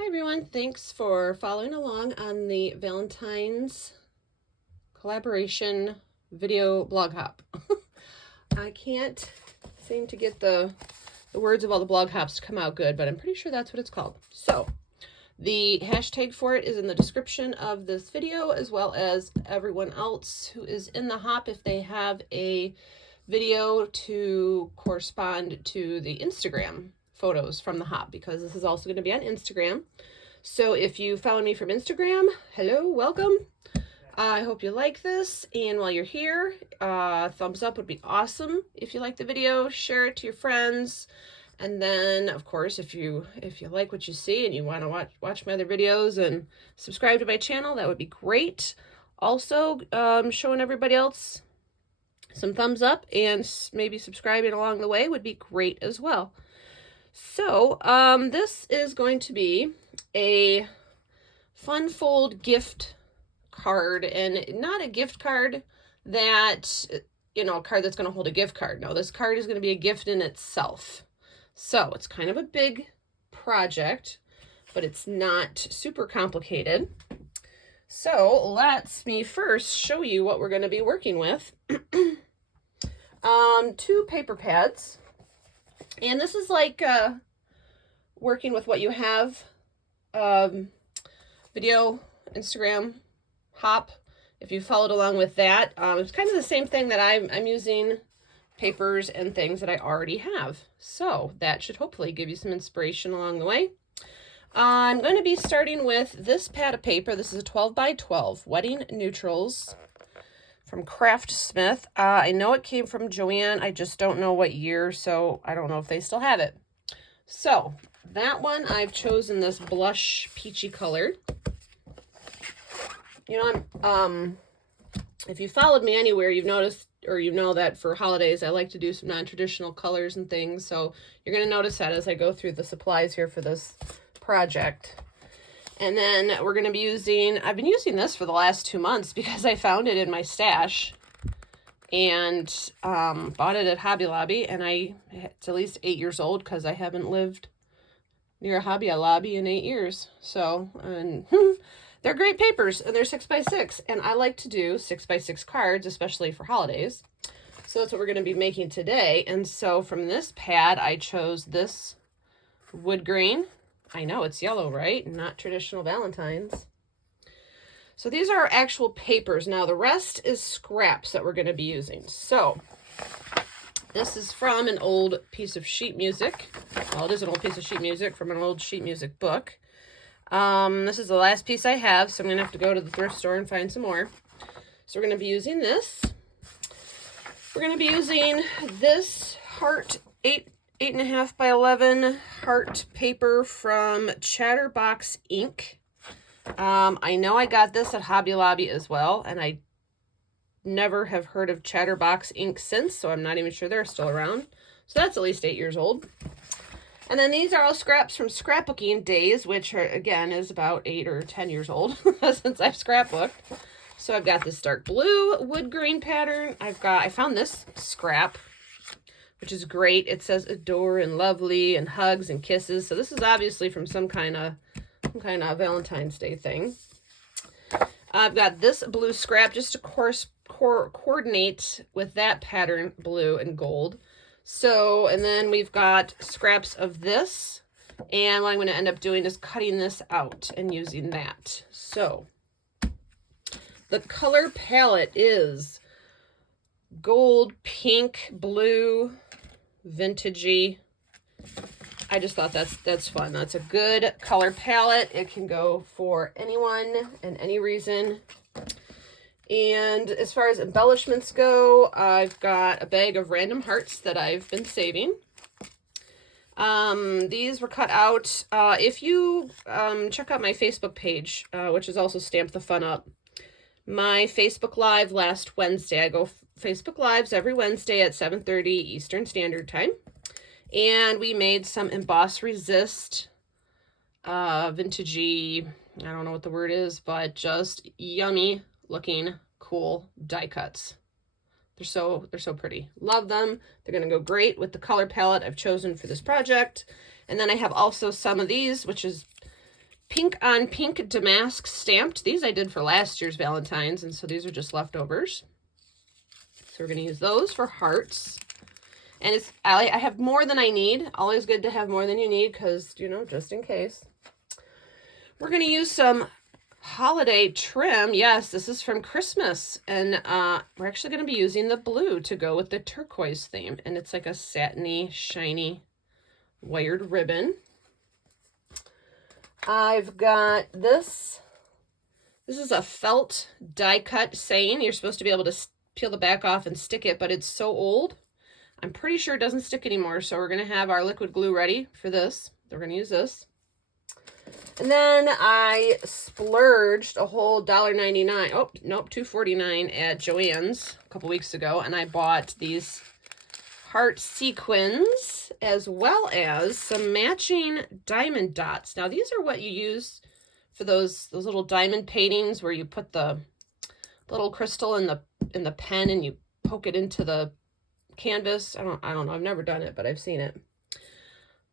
Hi everyone, thanks for following along on the Valentine's collaboration video blog hop. I can't seem to get the words of all the blog hops to come out good, but I'm pretty sure that's what it's called. So the hashtag for it is in the description of this video, as well as everyone else who is in the hop if they have a video to correspond to the Instagram photos from the hop, because this is also going to be on Instagram. So if you follow me from Instagram, hello, welcome. I hope you like this, and while you're here, thumbs up would be awesome. If you like the video, share it to your friends, and then of course if you like what you see and you want to watch my other videos and subscribe to my channel, that would be great. Also, showing everybody else some thumbs up and maybe subscribing along the way would be great as well. So this is going to be a fun fold gift card, and not a gift card that, you know, a card that's going to hold a gift card. No, this card is going to be a gift in itself. So it's kind of a big project, but it's not super complicated. So let me first show you what we're going to be working with. 2 paper pads. And this is like working with what you have. Video, Instagram, hop. If you followed along with that, it's kind of the same thing that I'm using papers and things that I already have. So that should hopefully give you some inspiration along the way. I'm going to be starting with this pad of paper. This is a 12 by 12 Wedding Neutrals from Craftsmith. I know it came from Joann. I just don't know what year, so I don't know if they still have it. So that one, I've chosen this blush peachy color. You know, if you followed me anywhere, you've noticed, or you know that for holidays, I like to do some non-traditional colors and things. So you're going to notice that as I go through the supplies here for this project. And then we're going to be using, I've been using this for the last 2 months because I found it in my stash and bought it at Hobby Lobby. And it's at least 8 years old because I haven't lived near a Hobby Lobby in 8 years. So, and they're great papers, and they're 6x6. And I like to do 6x6 cards, especially for holidays. So that's what we're going to be making today. And so from this pad, I chose this wood grain. I know it's yellow, right? Not traditional Valentines. So these are our actual papers. Now the rest is scraps that we're going to be using. So this is from an old piece of sheet music. Well, it is an old piece of sheet music from an old sheet music book. This is the last piece I have, so I'm going to have to go to the thrift store and find some more. So we're going to be using this. We're going to be using this heart 8.5 by 11 heart paper from Chatterbox Ink. I know I got this at Hobby Lobby as well, and I never have heard of Chatterbox Ink since, so I'm not even sure they're still around. So that's at least 8 years old. And then these are all scraps from scrapbooking days, which are, again, is about 8 or 10 years old since I've scrapbooked. So I've got this dark blue wood grain pattern. I found this scrap, which is great. It says adore and lovely and hugs and kisses. So this is obviously from some kind of Valentine's Day thing. I've got this blue scrap just to coordinate with that pattern, blue and gold. So, and then we've got scraps of this. And what I'm going to end up doing is cutting this out and using that. So the color palette is gold, pink, blue, vintagey. I just thought that's fun. That's a good color palette. It can go for anyone and any reason. And as far as embellishments go, I've got a bag of random hearts that I've been saving. These were cut out. If you check out my Facebook page, which is also Stamp the Fun Up, my Facebook Live last Wednesday. I go Facebook Lives every Wednesday at 7:30 Eastern Standard Time. And we made some emboss resist, vintagey, I don't know what the word is, but just yummy looking cool die cuts. They're so pretty. Love them. They're going to go great with the color palette I've chosen for this project. And then I have also some of these, which is pink on pink damask stamped. These I did for last year's Valentine's, and so these are just leftovers. So we're going to use those for hearts. And I have more than I need. Always good to have more than you need because, you know, just in case. We're going to use some holiday trim. Yes, this is from Christmas. And we're actually going to be using the blue to go with the turquoise theme. And it's like a satiny, shiny, wired ribbon. I've got this. This is a felt die cut saying. You're supposed to be able to peel the back off and stick it, but it's so old. I'm pretty sure it doesn't stick anymore, so we're going to have our liquid glue ready for this. We're going to use this. And then I splurged a whole $1.99, oh, nope, $2.49 at Joann's a couple weeks ago, and I bought these heart sequins as well as some matching diamond dots. Now, these are what you use for those little diamond paintings where you put the little crystal in the pen and you poke it into the canvas. I don't know. I've never done it, but I've seen it.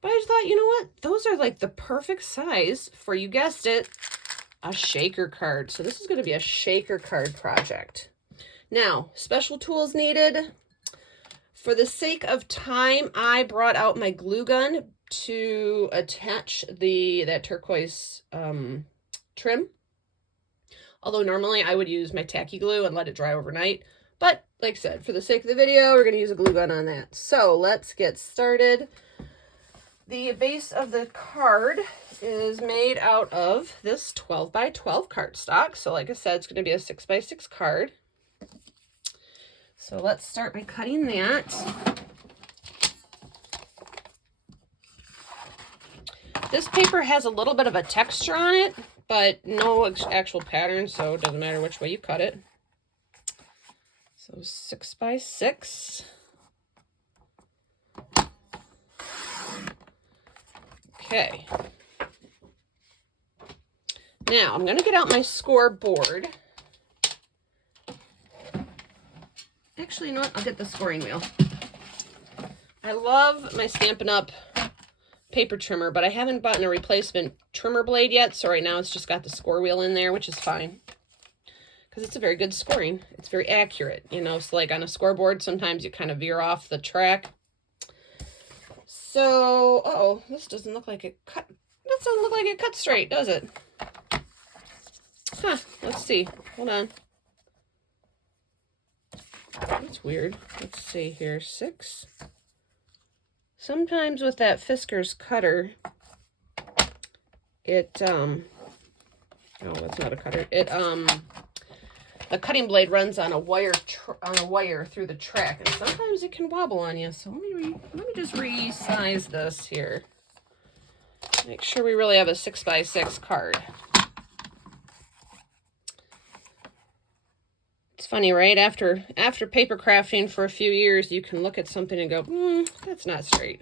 But I thought, you know what? Those are like the perfect size for, you guessed it, a shaker card. So this is going to be a shaker card project. Now, special tools needed. For the sake of time, I brought out my glue gun to attach that turquoise trim. Although normally I would use my tacky glue and let it dry overnight. But like I said, for the sake of the video, we're going to use a glue gun on that. So let's get started. The base of the card is made out of this 12 by 12 cardstock. So like I said, it's going to be a 6 by 6 card. So let's start by cutting that. This paper has a little bit of a texture on it, but no actual pattern, so it doesn't matter which way you cut it. So 6 by 6. Okay. Now I'm going to get out my scoreboard. Actually, you know what? I'll get the scoring wheel. I love my Stampin' Up! Paper trimmer, but I haven't bought a replacement trimmer blade yet, so right now it's just got the score wheel in there, which is fine. Because it's a very good scoring. It's very accurate, you know, so like on a scoreboard, sometimes you kind of veer off the track. So, uh-oh, this doesn't look like it cut. This doesn't look like it cut straight, does it? Huh, let's see. Hold on. That's weird. Let's see here. 6. Sometimes with that Fisker's cutter, it, oh, that's not a cutter. It, the cutting blade runs on a wire through the track, and sometimes it can wobble on you. So let me just resize this here. Make sure we really have a 6 by 6 card. It's funny, right? After paper crafting for a few years, you can look at something and go, that's not straight.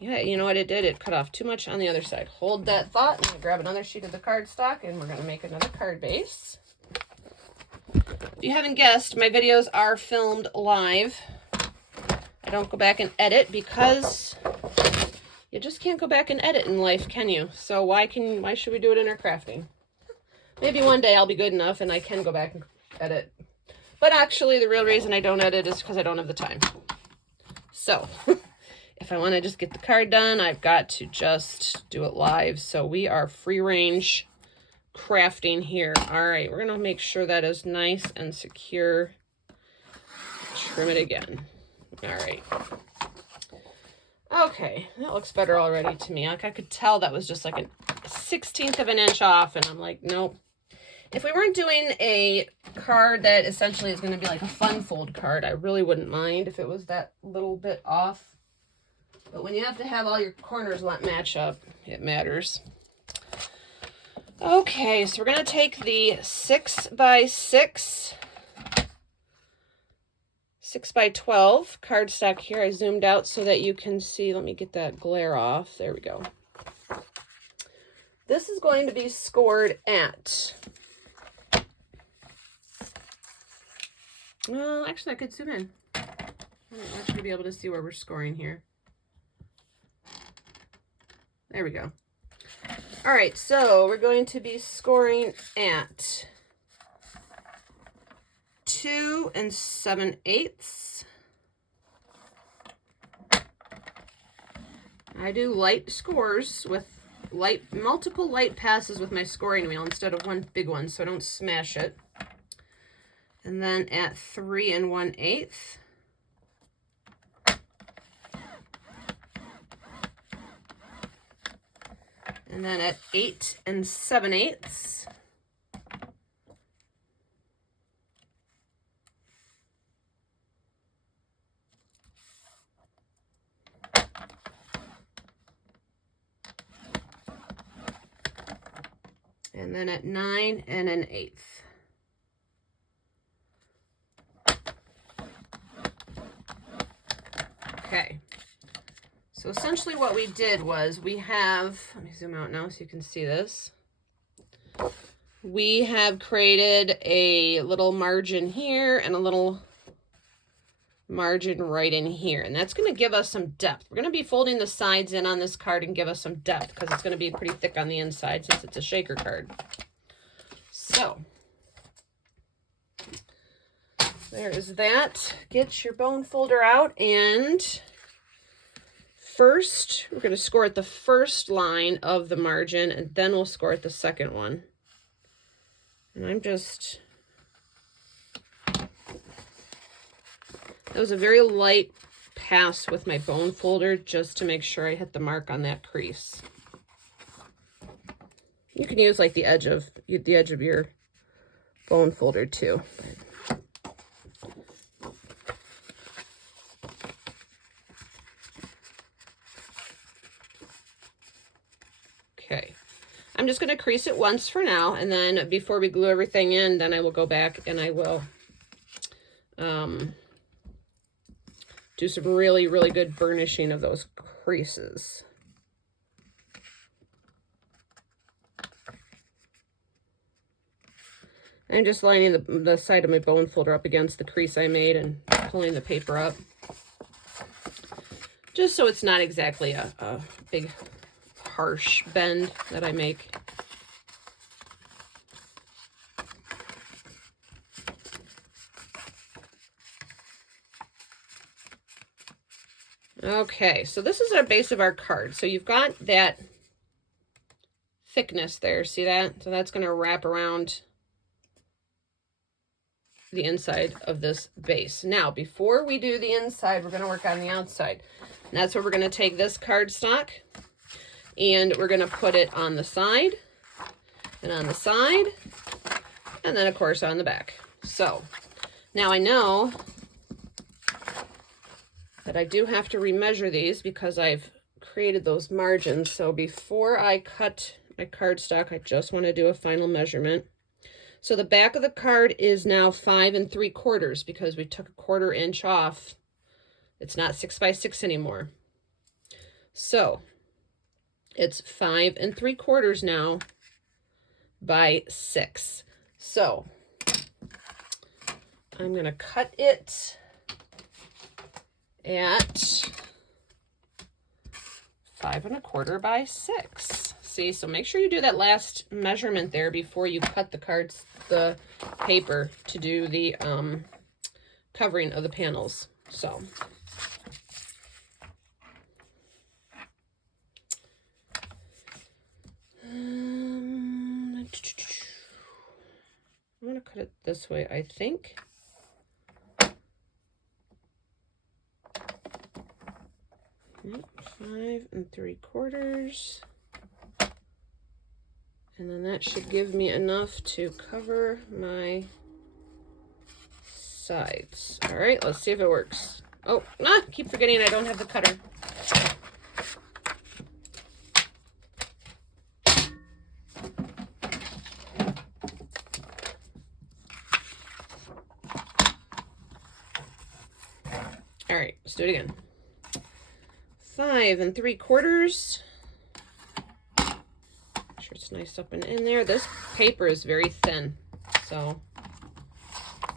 Yeah, you know what it did? It cut off too much on the other side. Hold that thought. I'm going to grab another sheet of the cardstock, and we're going to make another card base. If you haven't guessed, my videos are filmed live. I don't go back and edit because you just can't go back and edit in life, can you? So why should we do it in our crafting? Maybe one day I'll be good enough and I can go back and edit. But actually, the real reason I don't edit is because I don't have the time. So, if I want to just get the card done, I've got to just do it live. So we are free range crafting here. All right, we're going to make sure that is nice and secure. Trim it again. All right. Okay, that looks better already to me. Like I could tell that was just like a 1/16 of an inch off, and I'm like, nope. If we weren't doing a card that essentially is going to be like a fun fold card, I really wouldn't mind if it was that little bit off. But when you have to have all your corners match up, it matters. Okay, so we're going to take the 6 by 6, 6 by 12 cardstock here. I zoomed out so that you can see. Let me get that glare off. There we go. This is going to be scored at... Well, actually, I could zoom in. I might actually be able to see where we're scoring here. There we go. All right, so we're going to be scoring at 2 7/8. I do light scores with multiple light passes with my scoring wheel instead of one big one, so I don't smash it. And then at 3 1/8. And then at 8 7/8. And then at 9 1/8. Okay. So essentially what we did was we have, let me zoom out now so you can see this. We have created a little margin here and a little margin right in here. And that's going to give us some depth. We're going to be folding the sides in on this card and give us some depth because it's going to be pretty thick on the inside since it's a shaker card. So there is that. Get your bone folder out, and first we're going to score at the first line of the margin, and then we'll score at the second one. And I'm just, that was a very light pass with my bone folder just to make sure I hit the mark on that crease. You can use like the edge of your bone folder too. Okay, I'm just going to crease it once for now, and then before we glue everything in, then I will go back and I will do some really, really good burnishing of those creases. I'm just lining the side of my bone folder up against the crease I made and pulling the paper up, just so it's not exactly a big harsh bend that I make. Okay, so this is our base of our card. So you've got that thickness there, see that? So that's going to wrap around the inside of this base. Now, before we do the inside, we're going to work on the outside. And that's where we're going to take this cardstock and we're going to put it on the side and on the side, and then of course on the back. So now I know that I do have to remeasure these because I've created those margins. So before I cut my cardstock, I just want to do a final measurement. So the back of the card is now 5 3/4 because we took a 1/4 inch off. It's not 6 by 6 anymore. So it's 5 3/4 now by 6. So I'm going to cut it at 5 1/4 by 6. See, so make sure you do that last measurement there before you cut the paper to do the covering of the panels. So I'm going to cut it this way, I think. 5 3/4. And then that should give me enough to cover my sides. All right, let's see if it works. Oh, keep forgetting I don't have the cutter. All right, let's do it again. 5 3/4. Make sure it's nice up and in there. This paper is very thin, so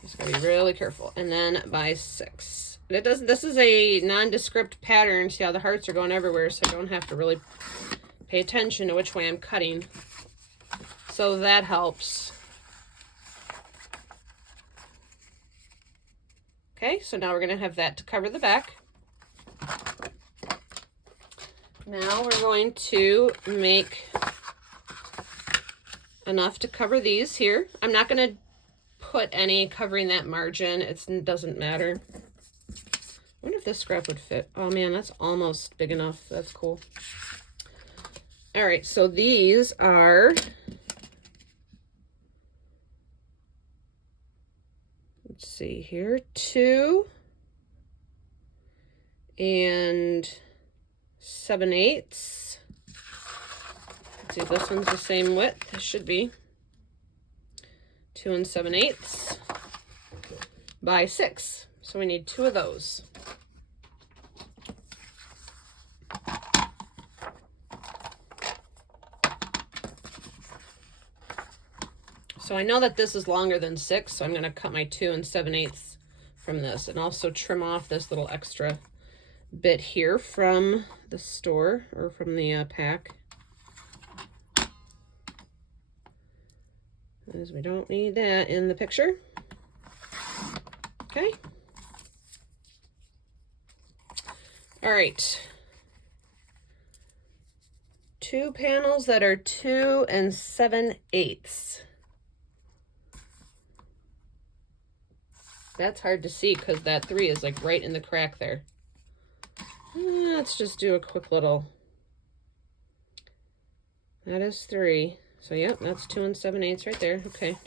just gotta be really careful. And then by 6. It doesn't. This is a nondescript pattern. See how the hearts are going everywhere, so I don't have to really pay attention to which way I'm cutting. So that helps. Okay, so now we're going to have that to cover the back. Now we're going to make enough to cover these here. I'm not going to put any covering that margin. It doesn't matter. I wonder if this scrap would fit. Oh man, that's almost big enough. That's cool. All right, so these are, let's see here, 2 7/8. Let's see if this one's the same width. It should be 2 7/8 by 6. So we need 2 of those. So I know that this is longer than 6, so I'm going to cut my 2 7/8 from this, and also trim off this little extra bit here from the store, or from the pack, as we don't need that in the picture. Okay. All right. 2 panels that are 2 7/8. That's hard to see because that 3 is like right in the crack there. Let's just do a quick little. That is 3. So yep, that's 2 7/8 right there. Okay,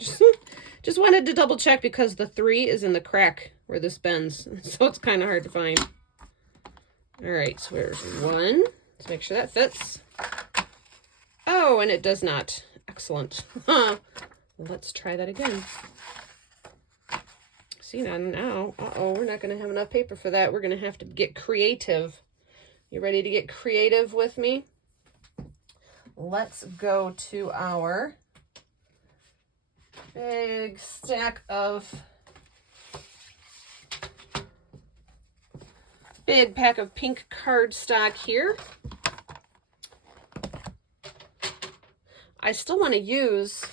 just wanted to double check because the 3 is in the crack where this bends, so it's kind of hard to find. All right, so there's 1. Let's make sure that fits. Oh, and it does not. Excellent. Let's try that again. See, now, uh-oh, we're not going to have enough paper for that. We're going to have to get creative. You ready to get creative with me? Let's go to our big stack of, big pack of pink cardstock here. I still want to use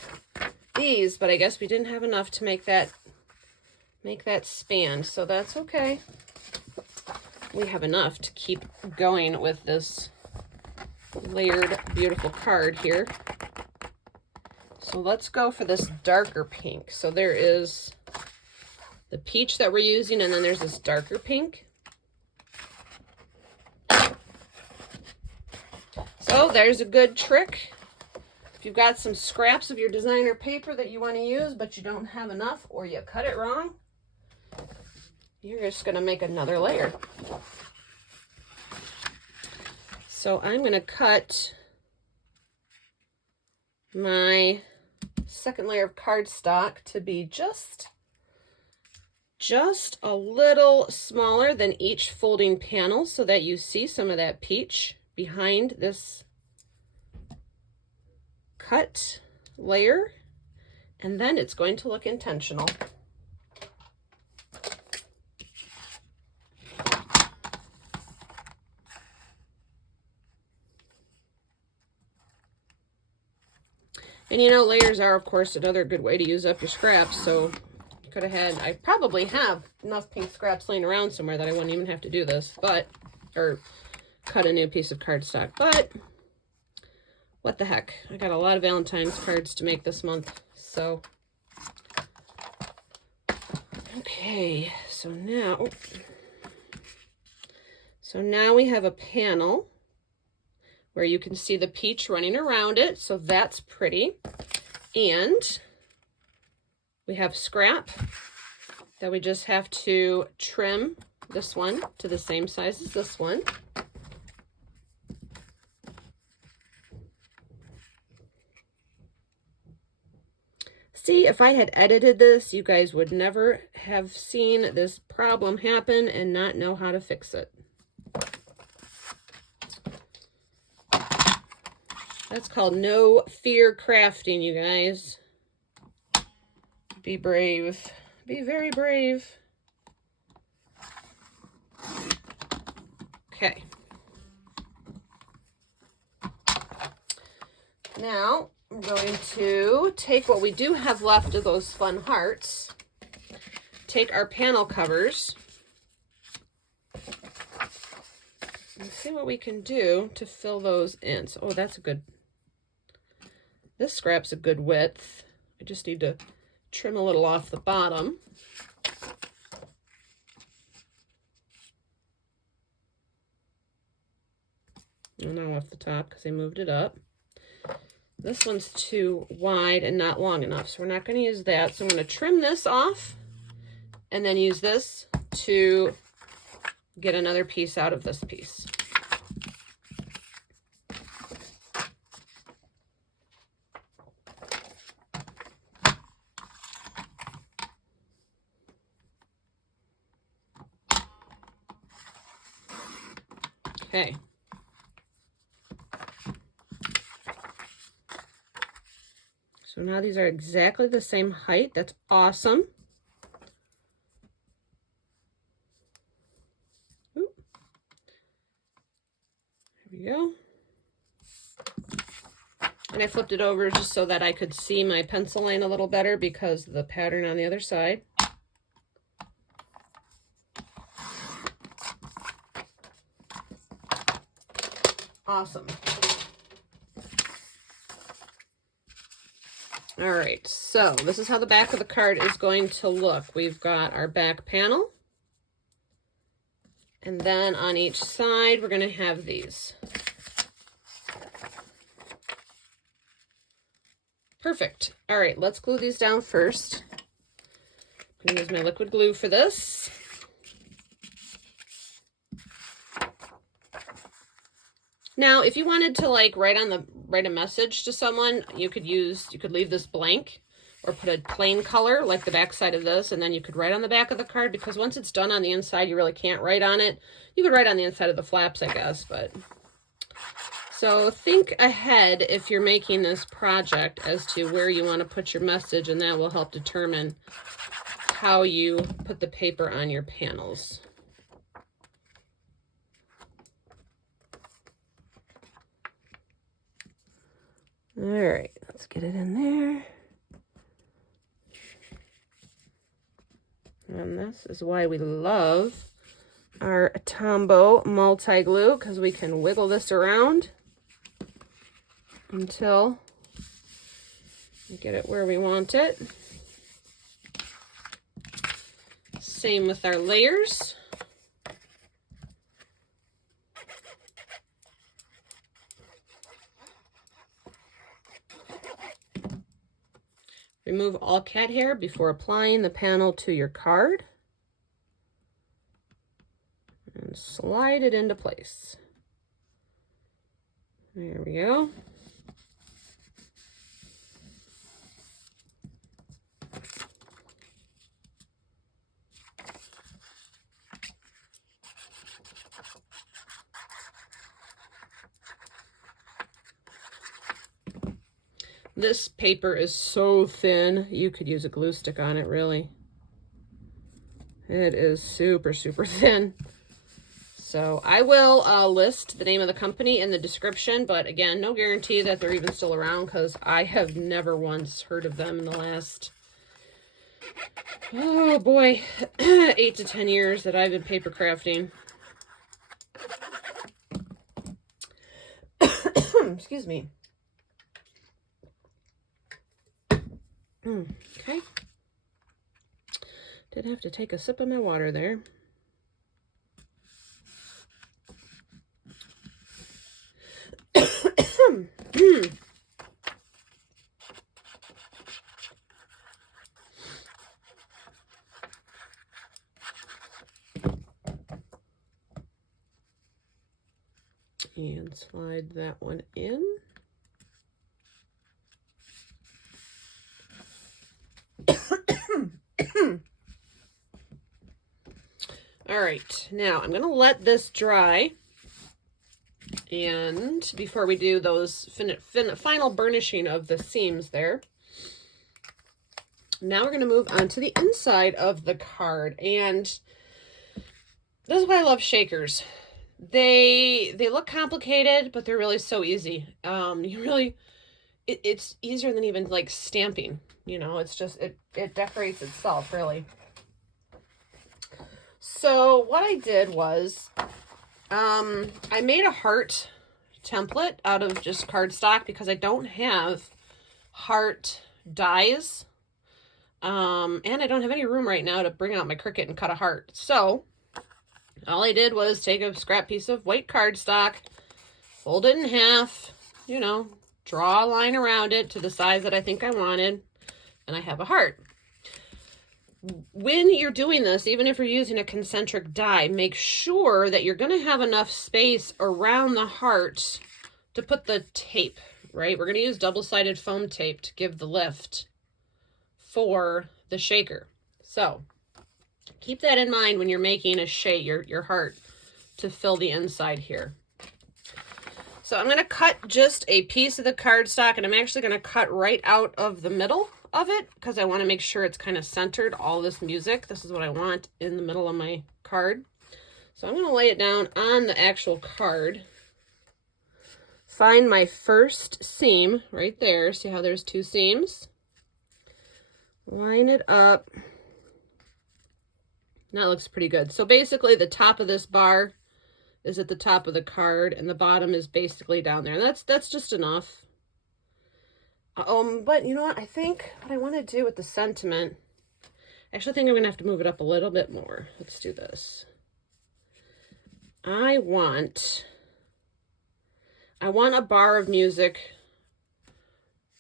these, but I guess we didn't have enough to make that span, so that's okay. We have enough to keep going with this layered beautiful card here. So let's go for this darker pink. So there is the peach that we're using, and then there's this darker pink. So there's a good trick. If you've got some scraps of your designer paper that you want to use, but you don't have enough, or you cut it wrong, you're just going to make another layer. So I'm going to cut my second layer of cardstock to be just a little smaller than each folding panel, so that you see some of that peach behind this cut layer, and then it's going to look intentional. And you know, layers are, of course, another good way to use up your scraps. So you could have had, I probably have enough pink scraps laying around somewhere that I wouldn't even have to do this, but, or cut a new piece of cardstock. But what the heck? I got a lot of Valentine's cards to make this month. So, okay, so now we have a panel where you can see the peach running around it, so that's pretty. And we have scrap that we just have to trim this one to the same size as this one. See, if I had edited this, you guys would never have seen this problem happen and not know how to fix it. That's called no fear crafting, you guys. Be brave. Be very brave. Okay. Now I'm going to take what we do have left of those fun hearts, take our panel covers, and see what we can do to fill those in. So, oh, that's a good, this scrap's a good width. I just need to trim a little off the bottom. And now off the top because I moved it up. This one's too wide and not long enough, so we're not going to use that. So I'm going to trim this off and then use this to get another piece out of this piece. Okay. So now these are exactly the same height. That's awesome. Oop. There we go. And I flipped it over just so that I could see my pencil line a little better because of the pattern on the other side. Awesome. All right, so this is how the back of the card is going to look. We've got our back panel, and then on each side, we're going to have these. Perfect. All right, let's glue these down first. I'm going to use my liquid glue for this. Now, if you wanted to like write a message to someone, you could leave this blank or put a plain color like the back side of this, and then you could write on the back of the card, because once it's done on the inside, you really can't write on it. You could write on the inside of the flaps, I guess, but so think ahead if you're making this project as to where you want to put your message, and that will help determine how you put the paper on your panels. All right, let's get it in there. And this is why we love our Tombow multi-glue, because we can wiggle this around until we get it where we want it. Same with our layers. Remove all cat hair before applying the panel to your card. And slide it into place. There we go. This paper is so thin, you could use a glue stick on it, really. It is super, super thin. So I will list the name of the company in the description, but again, no guarantee that they're even still around, because I have never once heard of them in the last, oh boy, 8 to 10 years that I've been paper crafting. Excuse me. Okay. Did have to take a sip of my water there. And slide that one in. All right, now I'm going to let this dry, and before we do those final burnishing of the seams there, now we're going to move on to the inside of the card. And this is why I love shakers. They look complicated, but they're really so easy. You it's easier than even like stamping, you know, it's just, it decorates itself really. So what I did was, I made a heart template out of just cardstock because I don't have heart dies. And I don't have any room right now to bring out my Cricut and cut a heart. So all I did was take a scrap piece of white cardstock, fold it in half, you know, draw a line around it to the size that I think I wanted, and I have a heart. When you're doing this, even if you're using a concentric die, make sure that you're going to have enough space around the heart to put the tape, right? We're going to use double-sided foam tape to give the lift for the shaker. So keep that in mind when you're making a shape, your heart, to fill the inside here. So I'm going to cut just a piece of the cardstock, and I'm actually going to cut right out of the middle of it because I want to make sure it's kind of centered, all this music. This is what I want in the middle of my card. So I'm going to lay it down on the actual card. Find my first seam right there. See how there's two seams? Line it up. That looks pretty good. So basically the top of this bar is at the top of the card and the bottom is basically down there. And that's just enough. But you know what? I think what I want to do with the sentiment, I actually think I'm going to have to move it up a little bit more. Let's do this. I want a bar of music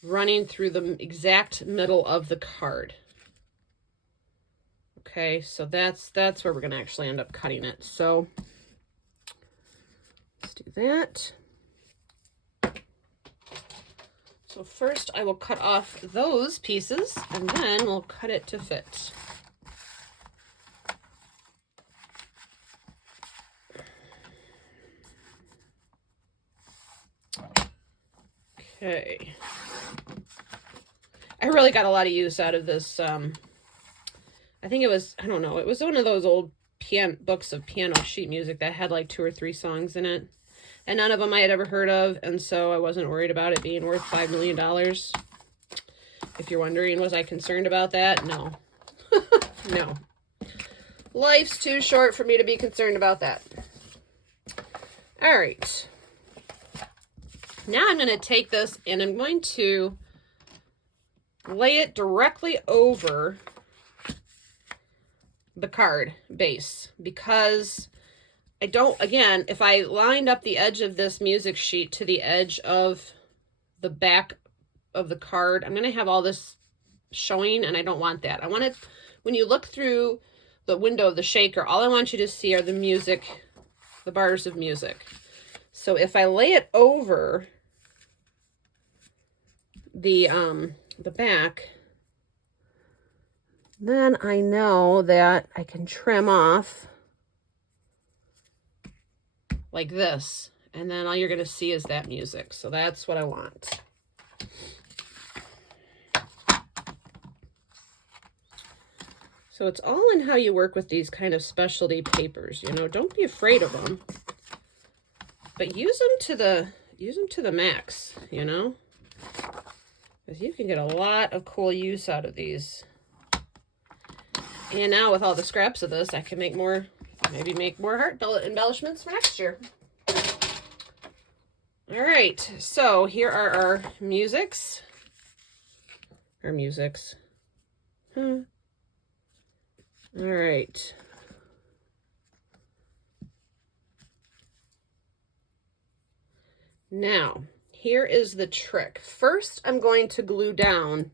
running through the exact middle of the card. Okay, so that's where we're going to actually end up cutting it. So let's do that. So first I will cut off those pieces and then we'll cut it to fit. Okay. I really got a lot of use out of this. I think it was, I don't know, it was one of those old books of piano sheet music that had like 2 or 3 songs in it. And none of them I had ever heard of, and so I wasn't worried about it being worth $5 million. If you're wondering, was I concerned about that? No. No. Life's too short for me to be concerned about that. All right. Now I'm going to take this and I'm going to lay it directly over the card base because I don't, again, if I lined up the edge of this music sheet to the edge of the back of the card, I'm going to have all this showing, and I don't want that. I want it, when you look through the window of the shaker, all I want you to see are the music, the bars of music. So if I lay it over the back, then I know that I can trim off like this, and then all you're going to see is that music. So that's what I want. So it's all in how you work with these kind of specialty papers. You know, don't be afraid of them, but use them to the max, you know, because you can get a lot of cool use out of these. And now with all the scraps of this, I can make more, maybe make more heart embellishments for next year. All right, so here are our musics. All right. Now, here is the trick. First, I'm going to glue down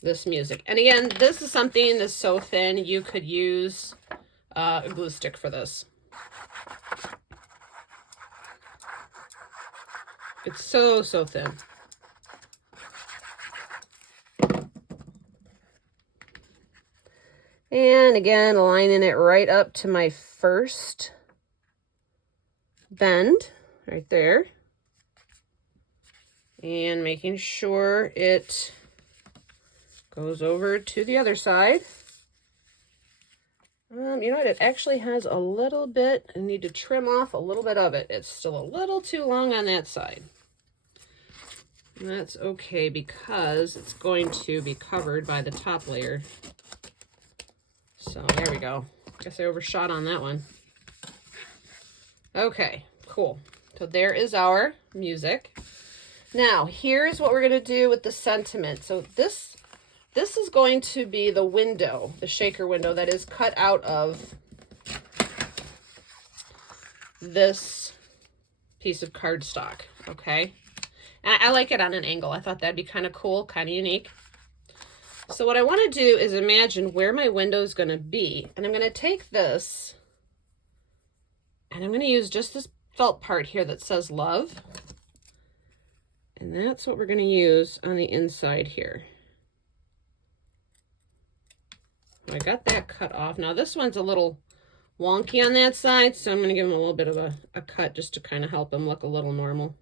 this music. And again, this is something that's so thin, you could use a glue stick for this. It's so thin. And again, lining it right up to my first bend right there. And making sure it goes over to the other side. You know what? It actually has a little bit. I need to trim off a little bit of it. It's still a little too long on that side. And that's okay because it's going to be covered by the top layer. So there we go. Guess I overshot on that one. Okay, cool. So there is our music. Now, here's what we're going to do with the sentiment. So this is going to be the window, the shaker window that is cut out of this piece of cardstock, okay? And I like it on an angle. I thought that'd be kind of cool, kind of unique. So what I want to do is imagine where my window is going to be. And I'm going to take this and I'm going to use just this felt part here that says love. And that's what we're going to use on the inside here. I got that cut off. Now this one's a little wonky on that side, so I'm going to give him a little bit of a cut just to kind of help him look a little normal.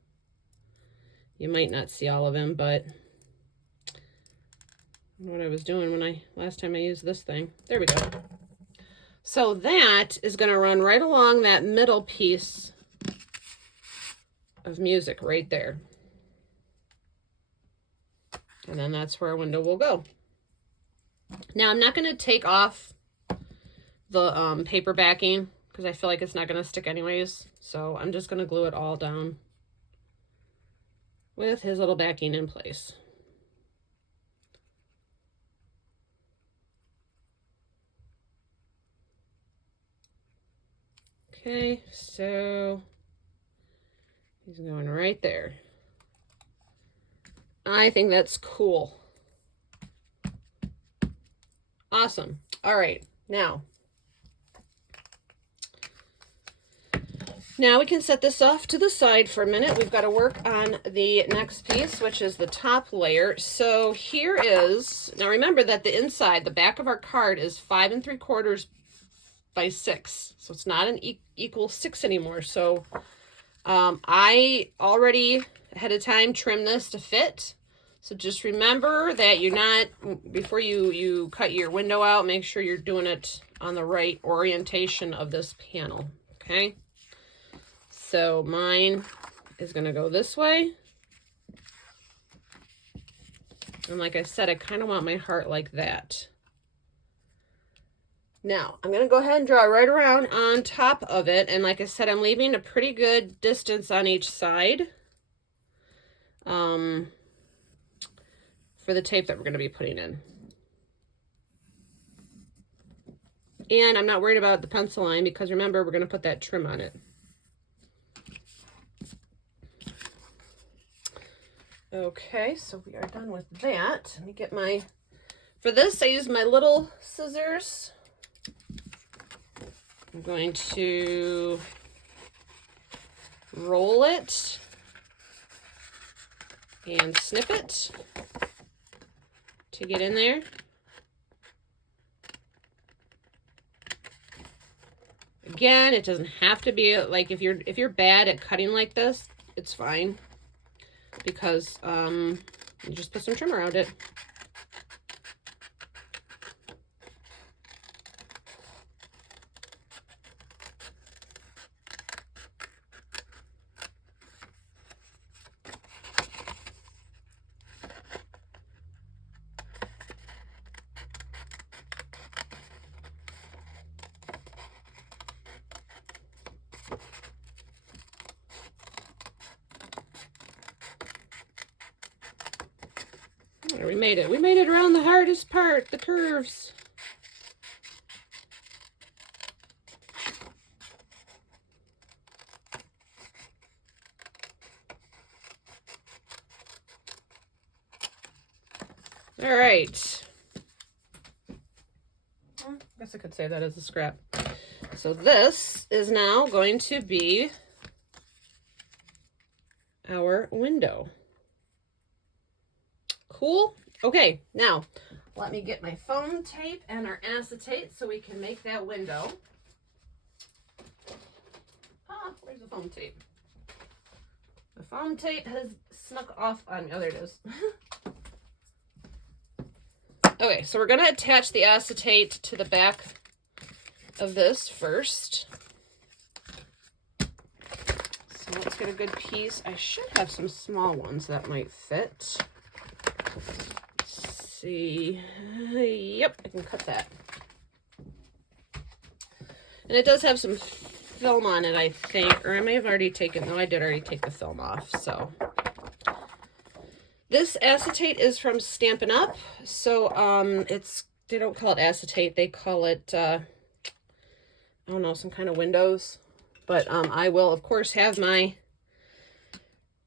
You might not see all of him, but what I was doing when last time I used this thing. There we go. So that is going to run right along that middle piece of music right there. And then that's where our window will go. Now I'm not going to take off the paper backing because I feel like it's not going to stick anyways. So I'm just going to glue it all down with his little backing in place. Okay, so he's going right there. I think that's cool. Awesome. All right, now we can set this off to the side for a minute. We've got to work on the next piece, which is the top layer. So here is, now remember that the inside, the back of our card is 5 3/4 by 6. So it's not an equal 6 anymore. So I already ahead of time trimmed this to fit. So just remember that you're not, before you cut your window out, make sure you're doing it on the right orientation of this panel, okay? So mine is going to go this way. And like I said, I kind of want my heart like that. Now, I'm going to go ahead and draw right around on top of it. And like I said, I'm leaving a pretty good distance on each side for the tape that we're going to be putting in. And I'm not worried about the pencil line because remember, we're going to put that trim on it. Okay, so we are done with that. Let me get my, for this I use my little scissors. I'm going to roll it and snip it to get in there. Again, it doesn't have to be like, if you're bad at cutting like this, it's fine because you just put some trim around it. There, we made it. We made it around the hardest part, the curves. All right. I guess I could say that as a scrap. So this is now going to be our window. Cool. Okay, now let me get my foam tape and our acetate so we can make that window. Ah, where's the foam tape? The foam tape has snuck off on me. Oh, there it is. Okay, so we're going to attach the acetate to the back of this first. So let's let's get a good piece. I should have some small ones that might fit. Let's see. Yep, I can cut that. And it does have some film on it, I think. Or I may have already taken... No, I did already take the film off, so... This acetate is from Stampin' Up. So, it's... They don't call it acetate. They call it, I don't know, some kind of windows. But I will, of course, have my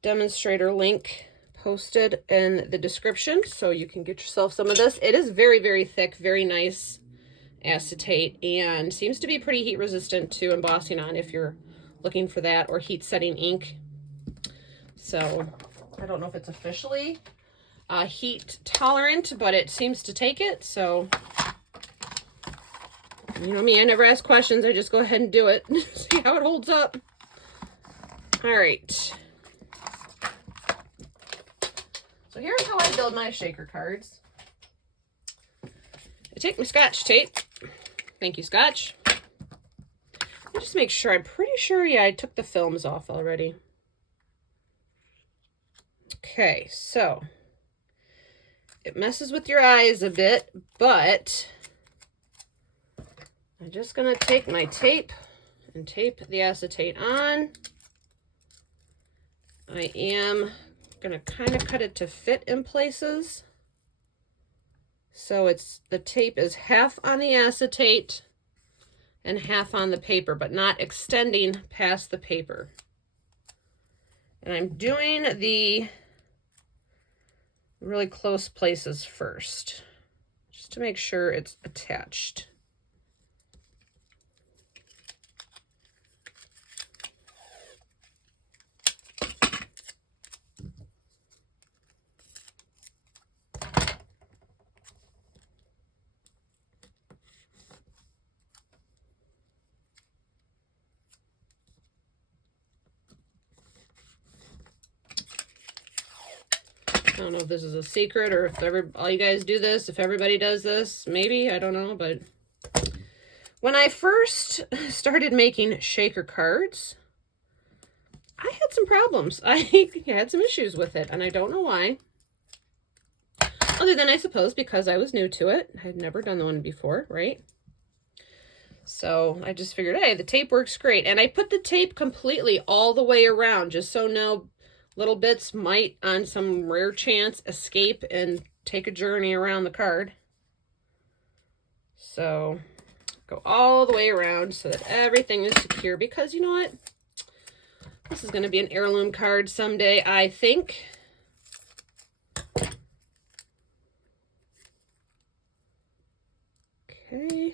demonstrator link posted in the description, so you can get yourself some of this. It is very, very thick, very nice acetate, and seems to be pretty heat resistant to embossing on if you're looking for that, or heat setting ink. So I don't know if it's officially heat tolerant, but it seems to take it. So you know me, I never ask questions, I just go ahead and do it. See how it holds up. All right, so here's how I build my shaker cards. I take my Scotch tape. Thank you, Scotch. I'll just make sure. I'm pretty sure, yeah, I took the films off already. Okay, so it messes with your eyes a bit, but I'm just going to take my tape and tape the acetate on. I am going to kind of cut it to fit in places. So it's, the tape is half on the acetate and half on the paper, but not extending past the paper. And I'm doing the really close places first, just to make sure it's attached. I don't know if this is a secret or if all you guys do this, if everybody does this, maybe, I don't know. But when I first started making shaker cards, I had some problems. I had some issues with it, and I don't know why. Other than, I suppose, because I was new to it. I had never done the one before, right? So I just figured, hey, the tape works great. And I put the tape completely all the way around, just so no little bits might, on some rare chance, escape and take a journey around the card. So go all the way around so that everything is secure, because you know what? This is going to be an heirloom card someday, I think. Okay.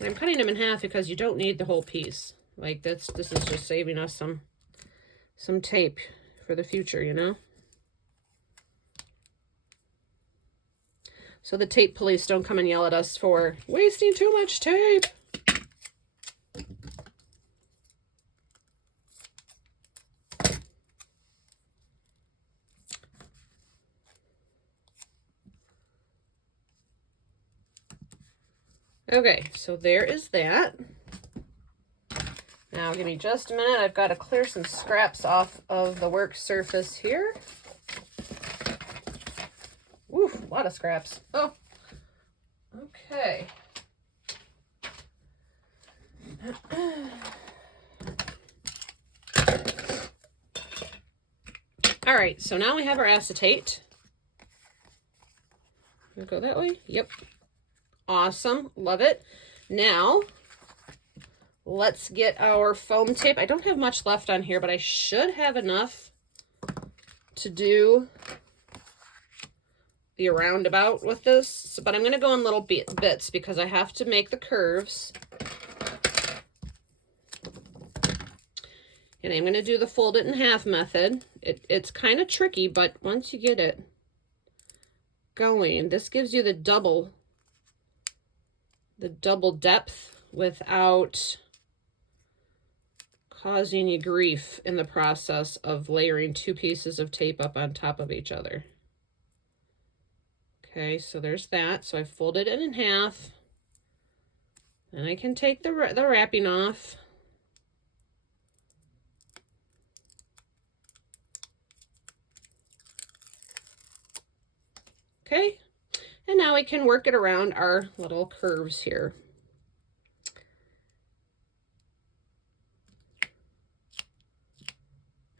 And I'm cutting them in half because you don't need the whole piece. Like this is just saving us some tape for the future, you know? So the tape police don't come and yell at us for wasting too much tape. Okay, so there is that. Now give me just a minute. I've got to clear some scraps off of the work surface here. Woof, a lot of scraps. Oh, okay. All right, so now we have our acetate. Go that way? Yep. Awesome. Love it. Now, let's get our foam tape. I don't have much left on here, but I should have enough to do the roundabout with this. But I'm going to go in little bits because I have to make the curves. And I'm going to do the fold it in half method. It's kind of tricky, but once you get it going, this gives you the double depth without causing you grief in the process of layering two pieces of tape up on top of each other. Okay, so there's that. So I folded it in half. And I can take the wrapping off. Okay, and now we can work it around our little curves here.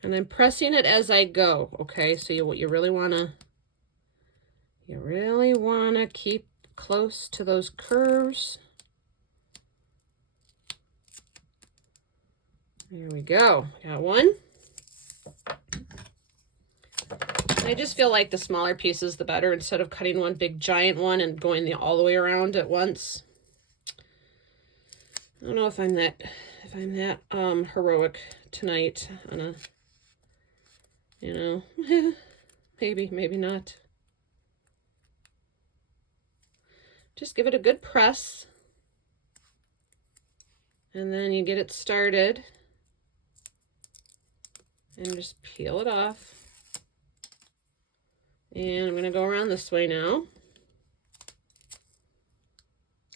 And I'm pressing it as I go, okay? So you really wanna keep close to those curves. There we go, got one. I just feel like the smaller pieces, the better, instead of cutting one big giant one and going all the way around at once. I don't know if I'm that heroic tonight on a, you know, maybe not. Just give it a good press. And then you get it started. And just peel it off. And I'm going to go around this way now.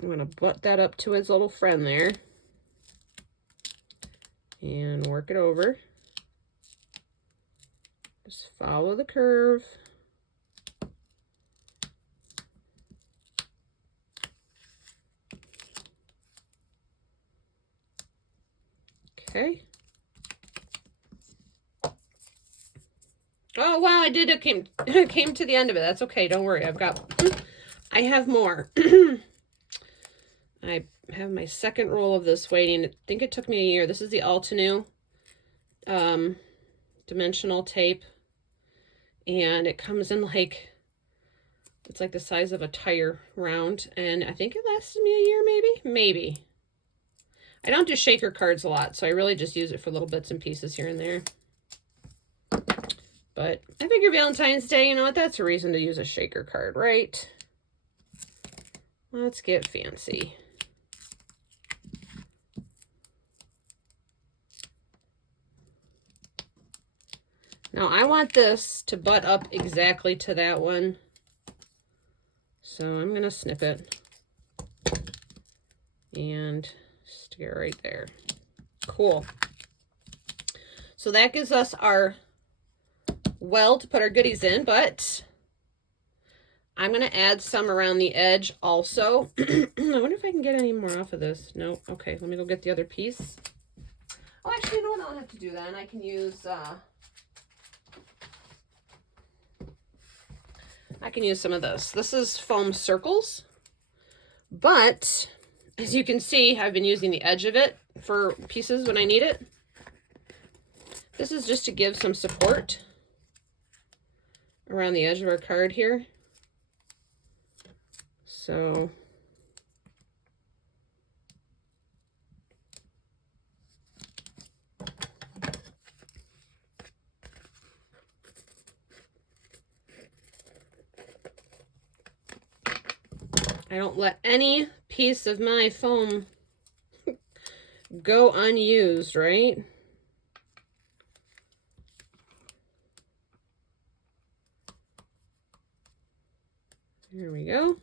I'm going to butt that up to his little friend there. And work it over. Just follow the curve. Okay. Oh, wow, I did. It came to the end of it. That's okay. Don't worry. I have more. I have my second roll of this waiting. I think it took me a year. This is the Altenew dimensional tape. And it comes in like, it's like the size of a tire round. And I think it lasted me a year, maybe. I don't do shaker cards a lot, so I really just use it for little bits and pieces here and there. But I figure Valentine's Day, you know what, that's a reason to use a shaker card, right? Let's get fancy. Now I want this to butt up exactly to that one. So I'm going to snip it and stick it right there. Cool. So that gives us our well to put our goodies in, but I'm going to add some around the edge also. I wonder if I can get any more off of this. No. Okay, let me go get the other piece. Oh, actually, you know what? I don't have to do that. I can use some of this. This is foam circles, but as you can see, I've been using the edge of it for pieces when I need it. This is just to give some support around the edge of our card here. So I don't let any piece of my foam go unused, right? There we go.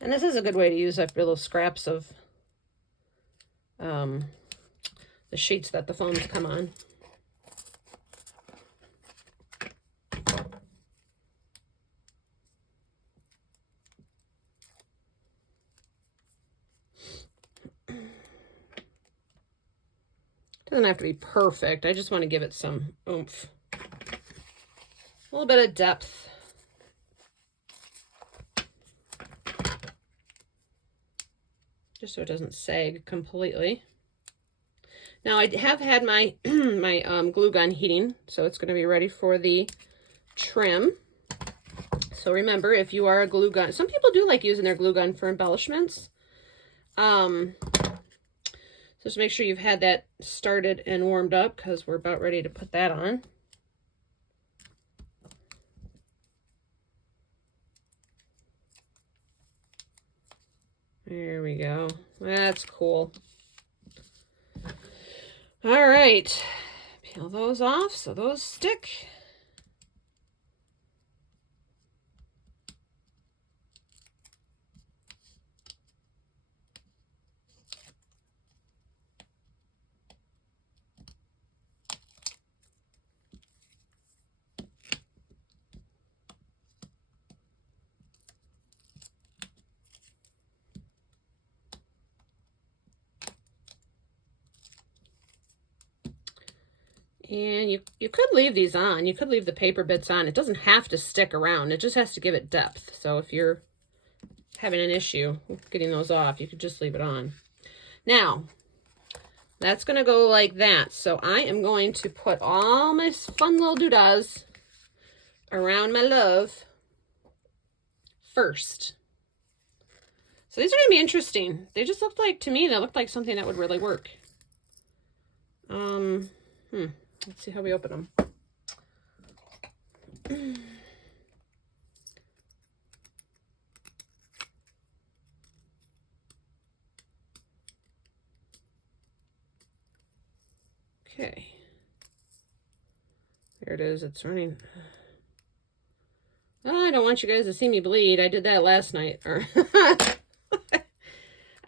And this is a good way to use up your little scraps of the sheets that the foams come on. Doesn't have to be perfect. I just want to give it some oomph. A little bit of depth. Just so it doesn't sag completely. Now I have had my my glue gun heating, so it's going to be ready for the trim. So remember, if you are a glue gun, some people do like using their glue gun for embellishments. So just make sure you've had that started and warmed up, because we're about ready to put that on. There we go. That's cool. All right. Peel those off so those stick. And you could leave these on. You could leave the paper bits on. It doesn't have to stick around. It just has to give it depth. So if you're having an issue with getting those off, you could just leave it on. Now, that's going to go like that. So I am going to put all my fun little doodahs around my love first. So these are going to be interesting. They just looked like, to me, they looked like something that would really work. Let's see how we open them. Okay. There it is. It's running. Oh, I don't want you guys to see me bleed. I did that last night.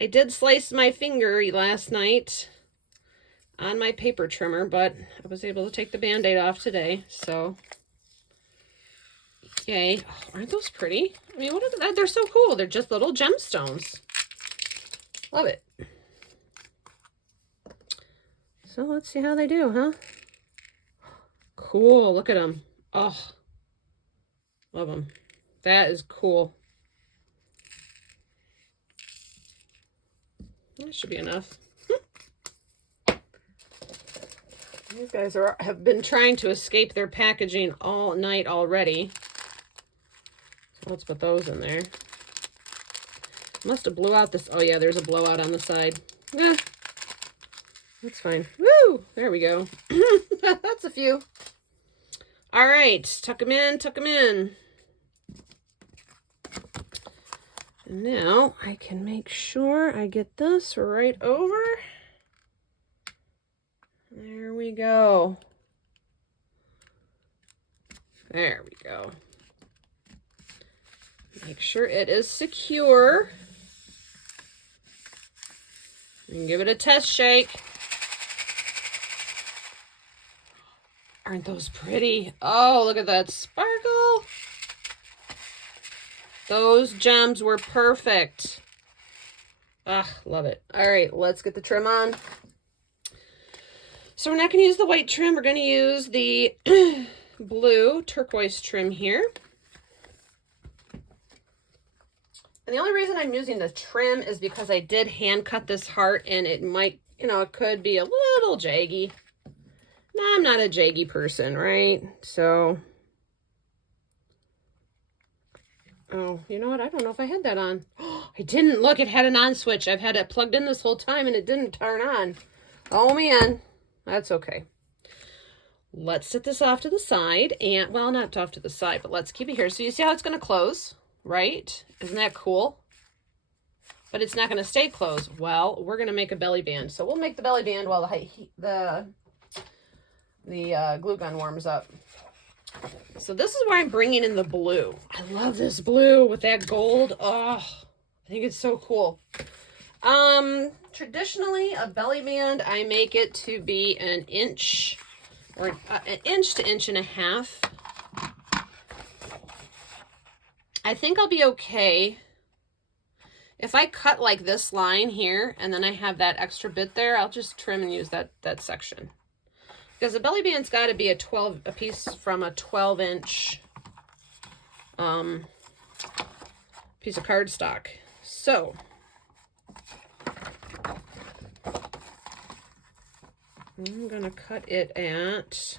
I did slice my finger last night on my paper trimmer, but I was able to take the Band-Aid off today, so yay. Oh, aren't those pretty? I mean, what are they? They're so cool. They're just little gemstones. Love it. So let's see how they do, huh? Cool. Look at them. Oh, love them. That is cool. That should be enough. These guys have been trying to escape their packaging all night already. So let's put those in there. Must have blew out this. Oh yeah, there's a blowout on the side. Yeah, that's fine. Woo! There we go. That's a few. All right, tuck them in, tuck them in. And now I can make sure I get this right over. There we go. There we go. Make sure it is secure. And give it a test shake. Aren't those pretty? Oh, look at that sparkle. Those gems were perfect. Ah, love it. All right, let's get the trim on. So we're not going to use the white trim. We're going to use the blue turquoise trim here. And the only reason I'm using the trim is because I did hand cut this heart and it might, it could be a little jaggy. No, I'm not a jaggy person, right? So, oh, you know what? I don't know if I had that on. Oh, I didn't. Look, it had an on switch. I've had it plugged in this whole time and it didn't turn on. Oh, man. That's okay. Let's set this off to the side and, well, not off to the side, but let's keep it here. So you see how it's going to close, right? Isn't that cool? But it's not going to stay closed. Well, we're going to make a belly band. So we'll make the belly band while the glue gun warms up. So this is where I'm bringing in the blue. I love this blue with that gold. Oh, I think it's so cool. Traditionally, a belly band, I make it to be an inch or an inch to inch and a half. I think I'll be okay. If I cut like this line here and then I have that extra bit there, I'll just trim and use that section. Because the belly band's got to be a piece from a 12-inch piece of cardstock. So I'm going to cut it at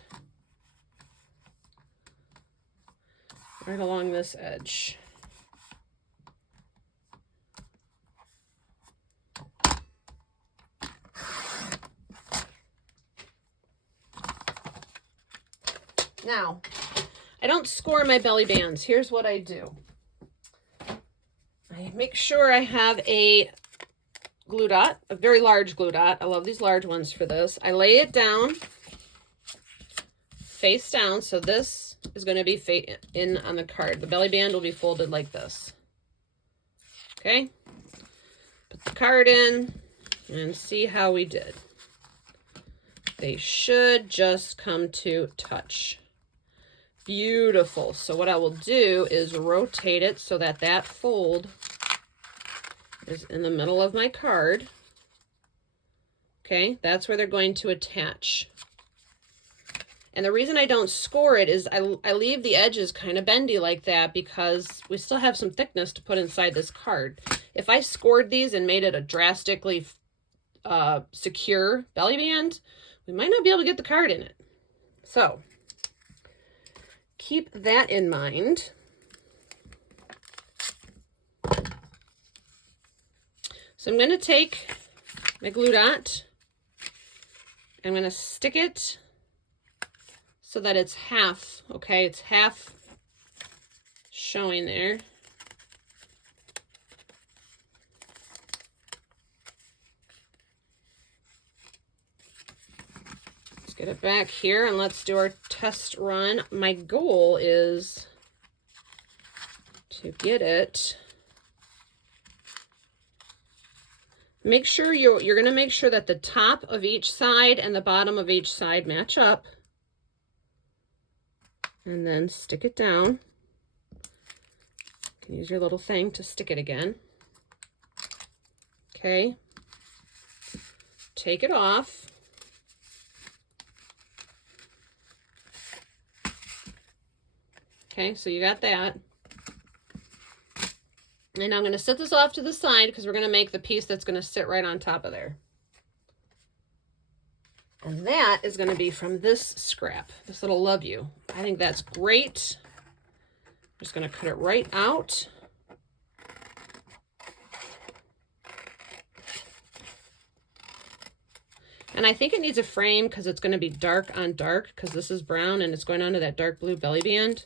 right along this edge. Now, I don't score my belly bands. Here's what I do. I make sure I have a glue dot, a very large glue dot. I love these large ones for this. I lay it down, face down, so this is going to be in on the card. The belly band will be folded like this. Okay? Put the card in and see how we did. They should just come to touch. Beautiful. So what I will do is rotate it so that that fold is in the middle of my card. Okay, that's where they're going to attach. And the reason I don't score it is I leave the edges kind of bendy like that because we still have some thickness to put inside this card. If I scored these and made it a drastically secure belly band, we might not be able to get the card in it. So keep that in mind. So I'm going to take my glue dot, I'm going to stick it so that it's half, okay? It's half showing there. Let's get it back here and let's do our test run. My goal is to get it. Make sure you're going to make sure that the top of each side and the bottom of each side match up. And then stick it down. You can use your little thing to stick it again. Okay. Take it off. Okay, so you got that. And I'm going to set this off to the side because we're going to make the piece that's going to sit right on top of there. And that is going to be from this scrap, this little Love You. I think that's great. I'm just going to cut it right out. And I think it needs a frame because it's going to be dark on dark because this is brown and it's going onto that dark blue belly band.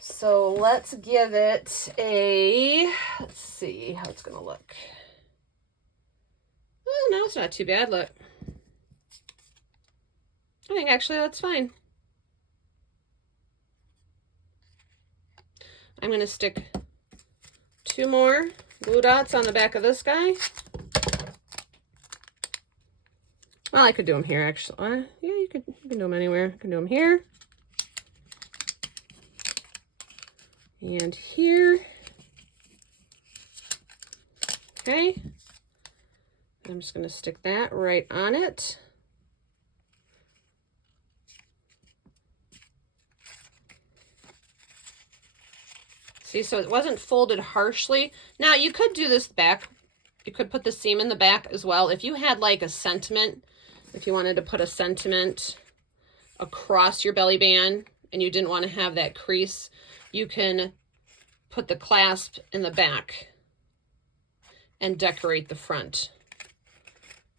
So let's give it a, let's see how it's going to look. Oh, no, it's not too bad. Look. I think actually that's fine. I'm going to stick 2 more glue dots on the back of this guy. Well, I could do them here, actually. Yeah, you can do them anywhere. You can do them here. And here. Okay. I'm just going to stick that right on it. See, so it wasn't folded harshly. Now, you could do this back. You could put the seam in the back as well. If you had like a sentiment, if you wanted to put a sentiment across your belly band and you didn't want to have that crease, you can put the clasp in the back and decorate the front.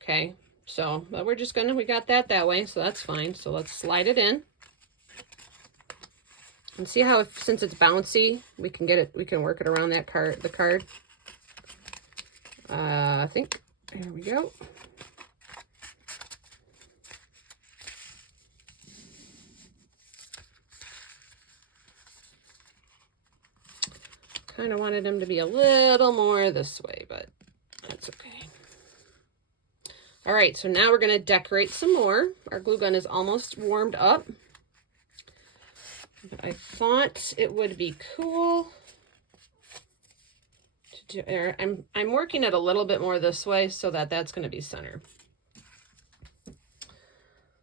Okay, so but we got that way, so that's fine. So let's slide it in. And see how, since it's bouncy, we can work it around that the card. I think, here we go. Kind of wanted them to be a little more this way, but that's okay. All right, so now we're going to decorate some more. Our glue gun is almost warmed up. But I thought it would be cool to do. I'm working it a little bit more this way so that that's going to be center.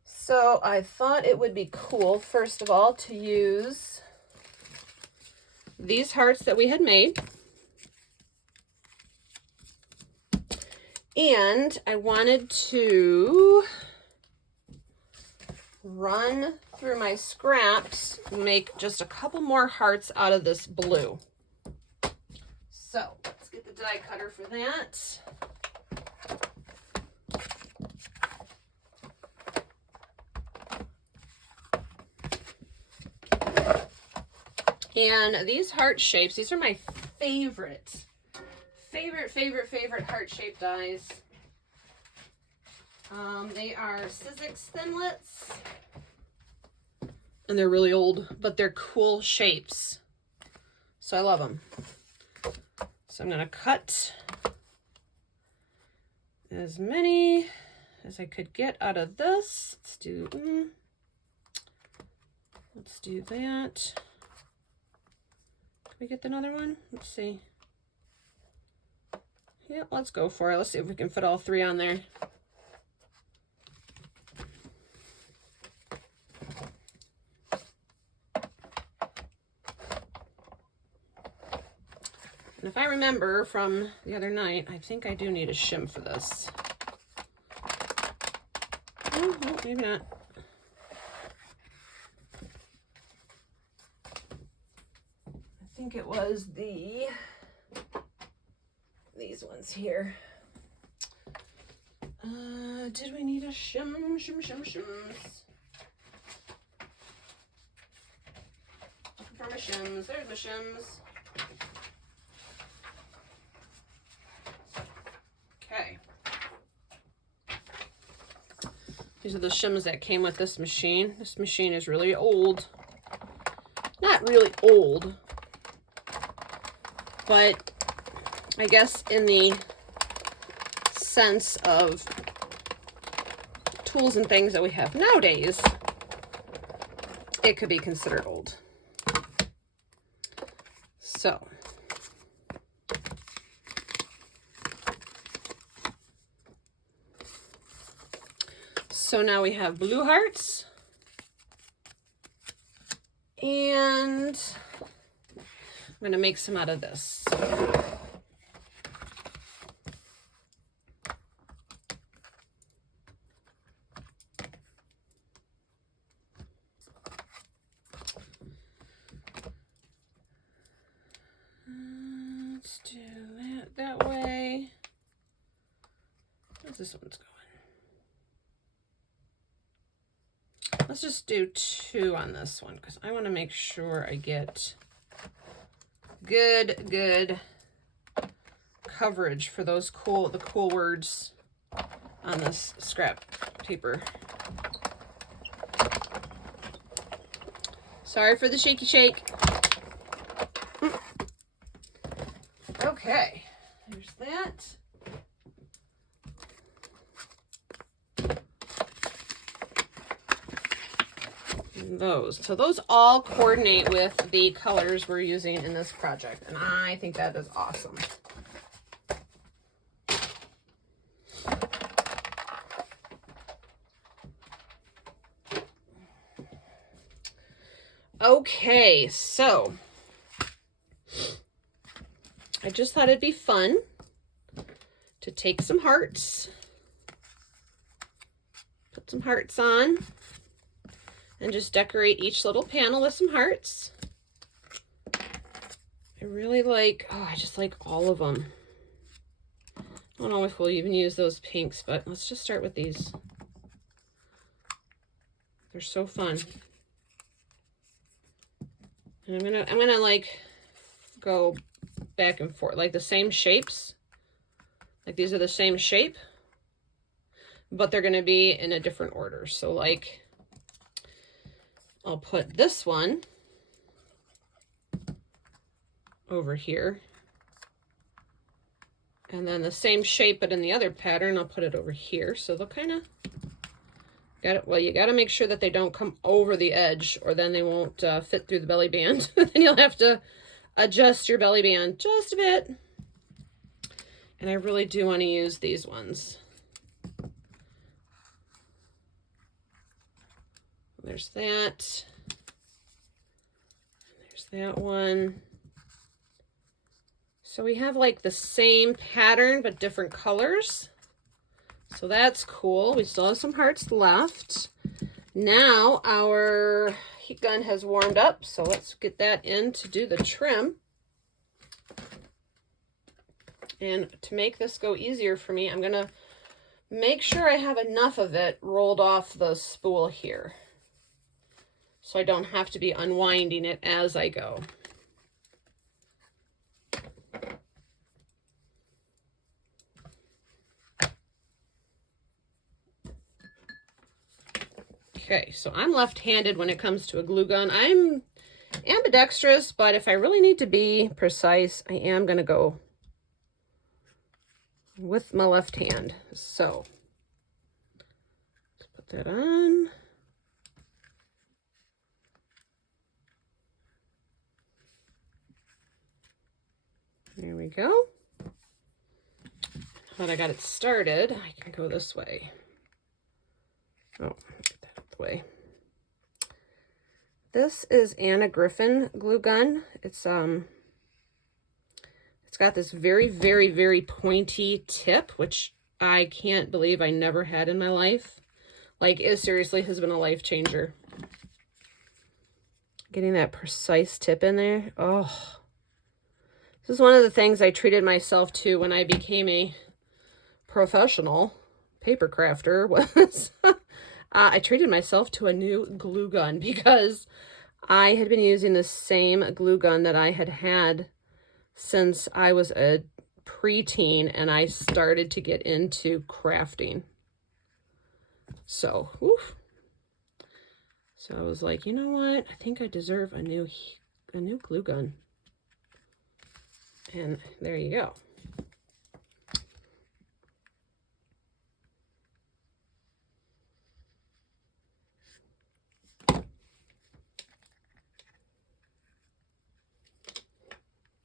So I thought it would be cool, first of all, to use these hearts that we had made. And I wanted to run through my scraps and make just a couple more hearts out of this blue. So let's get the die cutter for that. And these heart shapes, these are my favorite heart-shaped dies. They are Sizzix Thinlits. And they're really old, but they're cool shapes. So I love them. So I'm going to cut as many as I could get out of this. Let's do that. Can we get another one? Let's see. Yeah, let's go for it. Let's see if we can fit all 3 on there. And if I remember from the other night, I think I do need a shim for this. Oh, no, maybe not. I think it was these ones here. Did we need a shims? Looking for my shims. There's my shims. Okay. These are the shims that came with this machine. This machine is really old. Not really old, but I guess in the sense of tools and things that we have nowadays, it could be considered old. So now we have blue hearts, and I'm going to make some out of this. Let's do that way. Where's this one's going? Let's just do 2 on this one because I want to make sure I get good coverage for those the cool words on this scrap paper. Sorry for the shaky shake. Okay, there's that. So those all coordinate with the colors we're using in this project, and I think that is awesome. Okay, so I just thought it'd be fun to take some hearts, put some hearts on, and just decorate each little panel with some hearts. I really like, I just like all of them. I don't know if we'll even use those pinks, but let's just start with these. They're so fun. And I'm gonna like go back and forth, like the same shapes. Like these are the same shape, but they're gonna be in a different order. So like, I'll put this one over here, and then the same shape but in the other pattern, I'll put it over here. So they'll kind of well, you got to make sure that they don't come over the edge, or then they won't fit through the belly band. Then you'll have to adjust your belly band just a bit. And I really do want to use these ones. There's that. There's that one. So we have like the same pattern but different colors. So that's cool. We still have some hearts left. Now our heat gun has warmed up, so let's get that in to do the trim. And to make this go easier for me, I'm gonna make sure I have enough of it rolled off the spool here, so I don't have to be unwinding it as I go. Okay, so I'm left-handed when it comes to a glue gun. I'm ambidextrous, but if I really need to be precise, I am going to go with my left hand. So let's put that on. There we go. Now that I got it started, I can go this way. Oh, get that out of the way. This is Anna Griffin glue gun. It's got this very, very, very pointy tip, which I can't believe I never had in my life. Like, it seriously has been a life changer. Getting that precise tip in there. Oh, this is one of the things I treated myself to when I became a professional paper crafter was I treated myself to a new glue gun because I had been using the same glue gun that I had had since I was a preteen and I started to get into crafting. So, oof. So I was like, you know what? I think I deserve a new glue gun. And there you go.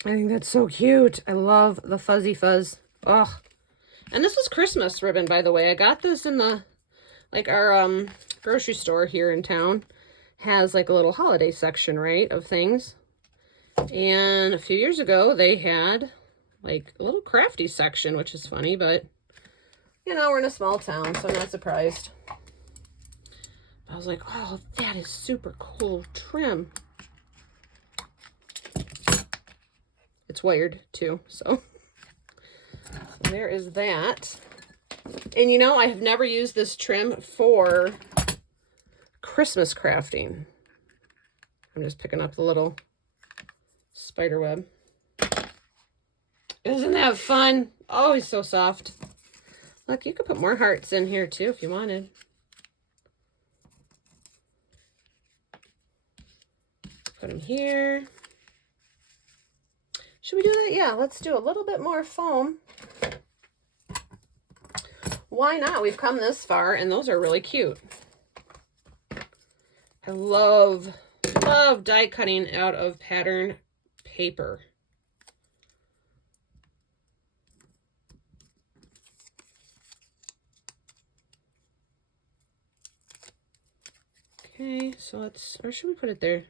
I think that's so cute. I love the fuzzy fuzz. Oh, and this was Christmas ribbon, by the way. I got this in the, like, our grocery store here in town has like a little holiday section, right, of things. And a few years ago, they had like a little crafty section, which is funny, but you know, we're in a small town, so I'm not surprised. I was like, oh, that is super cool trim. It's wired too, so there is that. And you know, I have never used this trim for Christmas crafting. I'm just picking up the little spider web. Isn't that fun? Oh, he's so soft. Look, you could put more hearts in here too if you wanted. Put them here. Should we do that? Yeah, let's do a little bit more foam. Why not? We've come this far, and those are really cute. I love die cutting out of pattern paper. Okay, so let's, or should we put it there?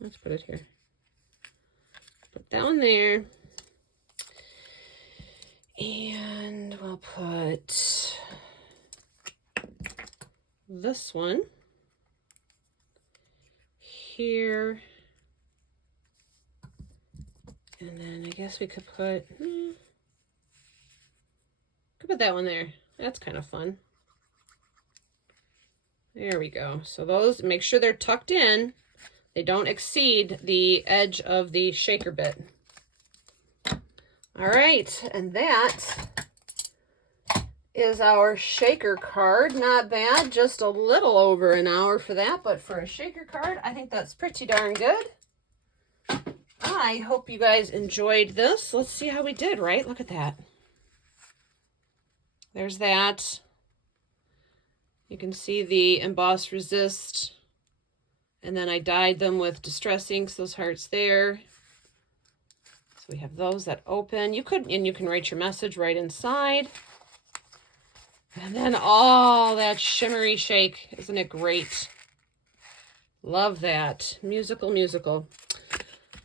Let's put it here. Put that one there. And we'll put this one here. And then I guess we could put, that one there. That's kind of fun. There we go. So those, make sure they're tucked in. They don't exceed the edge of the shaker bit. All right, and that is our shaker card. Not bad, just a little over an hour for that, but for a shaker card, I think that's pretty darn good. I hope you guys enjoyed this. Let's see how we did, right? Look at that. There's that. You can see the emboss resist. And then I dyed them with Distress Inks, those hearts there. So we have those that open. You can write your message right inside. And then all that shimmery shake. Isn't it great? Love that. Musical, musical.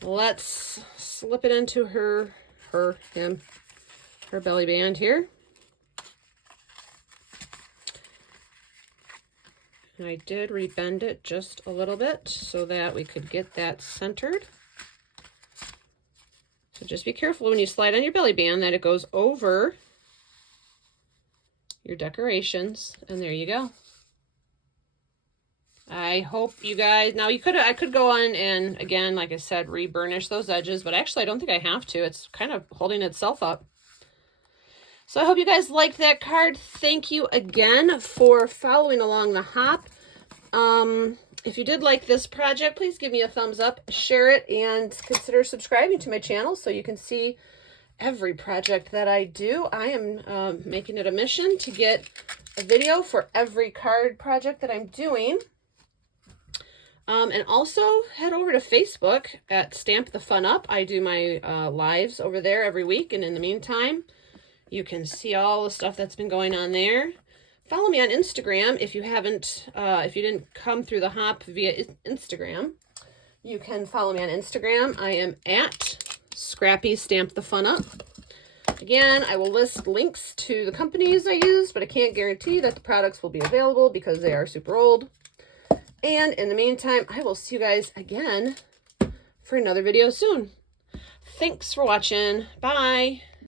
Let's slip it into her belly band here. And I did rebend it just a little bit so that we could get that centered. So just be careful when you slide on your belly band that it goes over your decorations. And there you go. I hope you guys, now I could go on and again, like I said, re-burnish those edges, but actually I don't think I have to. It's kind of holding itself up. So I hope you guys liked that card. Thank you again for following along the hop. If you did like this project, please give me a thumbs up, share it, and consider subscribing to my channel so you can see every project that I do. I am making it a mission to get a video for every card project that I'm doing. And also head over to Facebook at Stamp the Fun Up. I do my lives over there every week, and in the meantime, you can see all the stuff that's been going on there. Follow me on Instagram if you haven't, if you didn't come through the hop via Instagram. You can follow me on Instagram. I am at Scrappy Stamp the Fun Up. Again, I will list links to the companies I use, but I can't guarantee that the products will be available because they are super old. And in the meantime, I will see you guys again for another video soon. Thanks for watching. Bye.